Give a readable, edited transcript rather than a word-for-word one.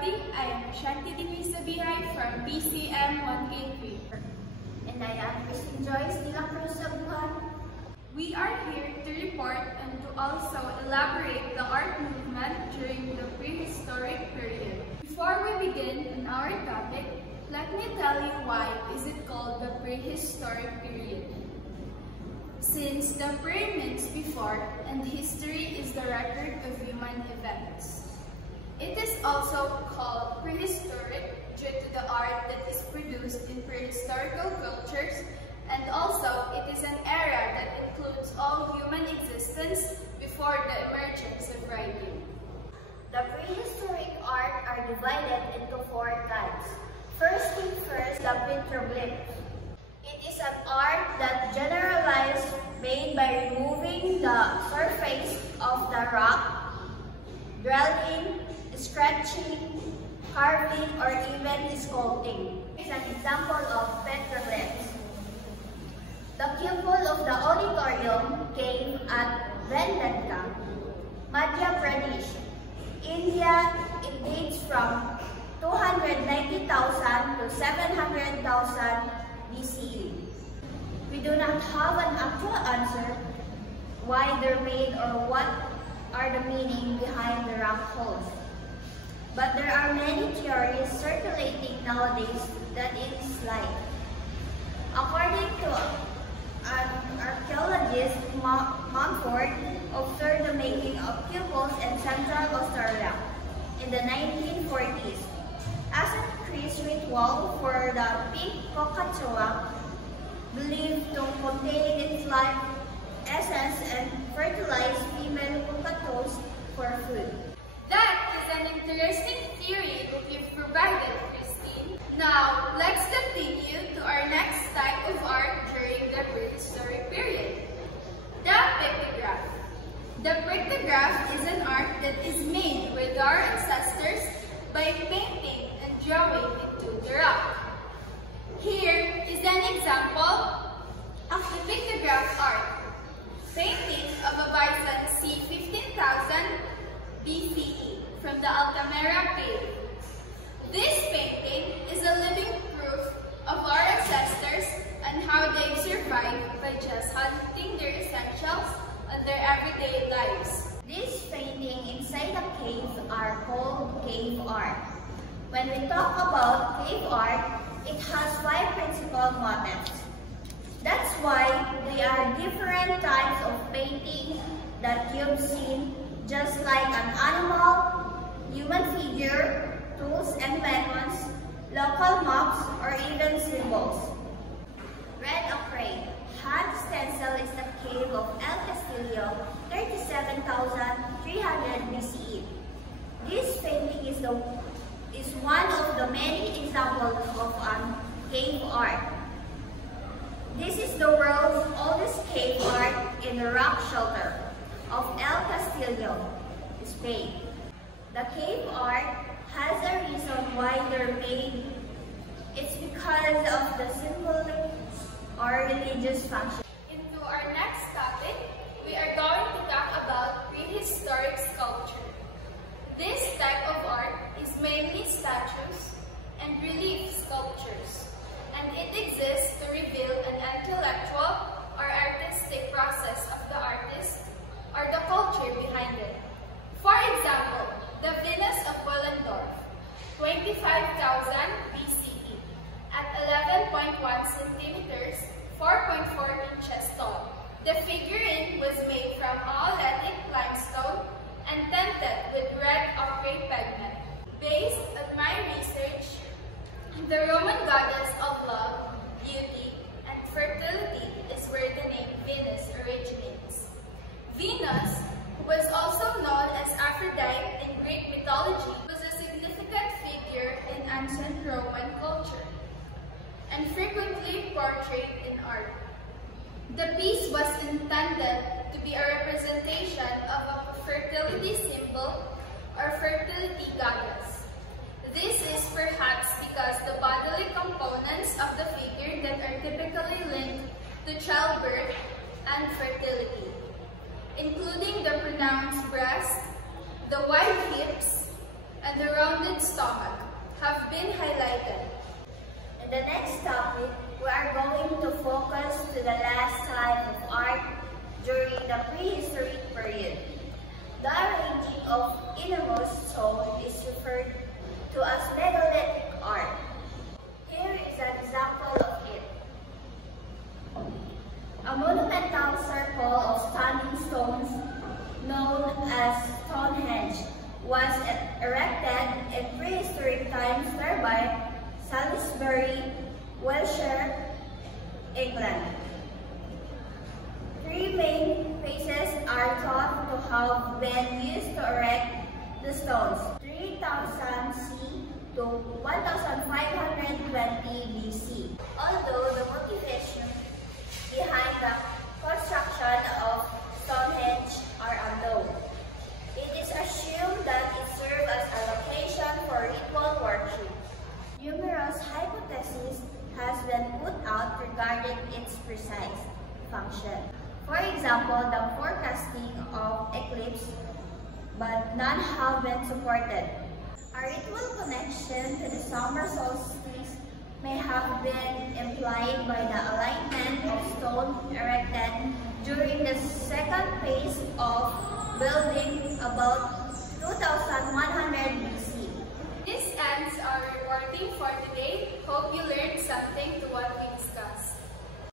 everybody. I am Ashanti Dinisabihay from PCM 1K3. And I am Christine Joyce de la Cruz Sabuhan. We are here to report and to also elaborate the art movement during the prehistoric period. Before we begin on our topic, let me tell you why is it called the prehistoric period. Since the pyramids before and history is the record of human events. It is also called prehistoric due to the art that is produced in prehistorical cultures, and also it is an era that includes all human existence before the emergence of writing. The prehistoric art are divided into 4 types. First thing first, the petroglyph. It is an art that generalized made by removing the surface of the rock, drilling, scratching, carving, or even sculpting. Here's an example of petroglyphs. The cupola of the auditorium cave at Vendetta, Madhya Pradesh, India. It dates from 290,000 to 700,000 BCE. We do not have an actual answer why they're made or what are the meaning behind the rock holes. But there are many theories circulating nowadays that it is light. According to an archaeologist, Mumford observed the making of cupolas in Central Australia in the 1940s as a increased ritual for the pink cockatoa, believed to contain its life essence and fertilize female cockatoos for food. That is an interesting theory that you've provided, Christine. Now, let's continue to our next type of art during the prehistoric period, the pictograph. The pictograph is an art that is made with our ancestors by painting and drawing into the rock. Here is an example of the pictograph art. Painting of a bison c. 15,000 BCE from the Altamira cave. This painting is a living proof of our ancestors and how they survived by just hunting their essentials and their everyday lives. These paintings inside a cave are called cave art. When we talk about cave art, it has 5 principal motifs. That's why they are different types of painting that you've seen, just like an animal, human figure, tools and weapons, local maps, or even symbols. Red ochre, hand stencil is the cave of El Castillo, 37,300 BCE. This painting is one of the many examples of cave art. This is the world's oldest cave art in the rock shelter of El Castillo, Spain. The cave art has a reason why they're made. It's because of the symbolic or religious function. Into our next topic, we are going to talk about prehistoric sculpture. This type of art is mainly statues and relief sculptures, and it exists to reveal an intellectual or artistic process of the artist or the culture behind it. For example, the Venus of Willendorf, 25,000 BCE, at 11.1 centimeters, 4.4 inches tall. The figurine was made from Oolitic limestone and tinted with red ochre pigment. Based on my research, the Roman goddess of love, beauty, and fertility is where the name Venus originates. Venus, who was also known as Aphrodite in Greek mythology, was a significant figure in ancient Roman culture and frequently portrayed in art. The piece was intended to be a representation of a fertility symbol or fertility goddess. This is perhaps because the bodily components of the figure that are typically linked to childbirth and fertility, including the pronounced breast, the wide hips, and the rounded stomach have been highlighted. In the next topic, we are going to focus to the last type of art during the prehistoric period. The arranging of innermost stone is referred to as megalithic art. Here is an example of it. A monumental circle of standing stones known as Stonehenge was erected in prehistoric times nearby Salisbury, Wiltshire, England. Three main phases are thought to have been used to erect the stones: 3000 C to 1520 BC. Although the motivation behind the construction of Stonehenge are unknown, it is assumed that it served as a location for ritual worship. Numerous hypotheses have been put out regarding its precise function. For example, the forecasting of eclipse, but none have been supported. A ritual connection to the summer solstice may have been implied by the alignment of stone erected during the second phase of building about 2100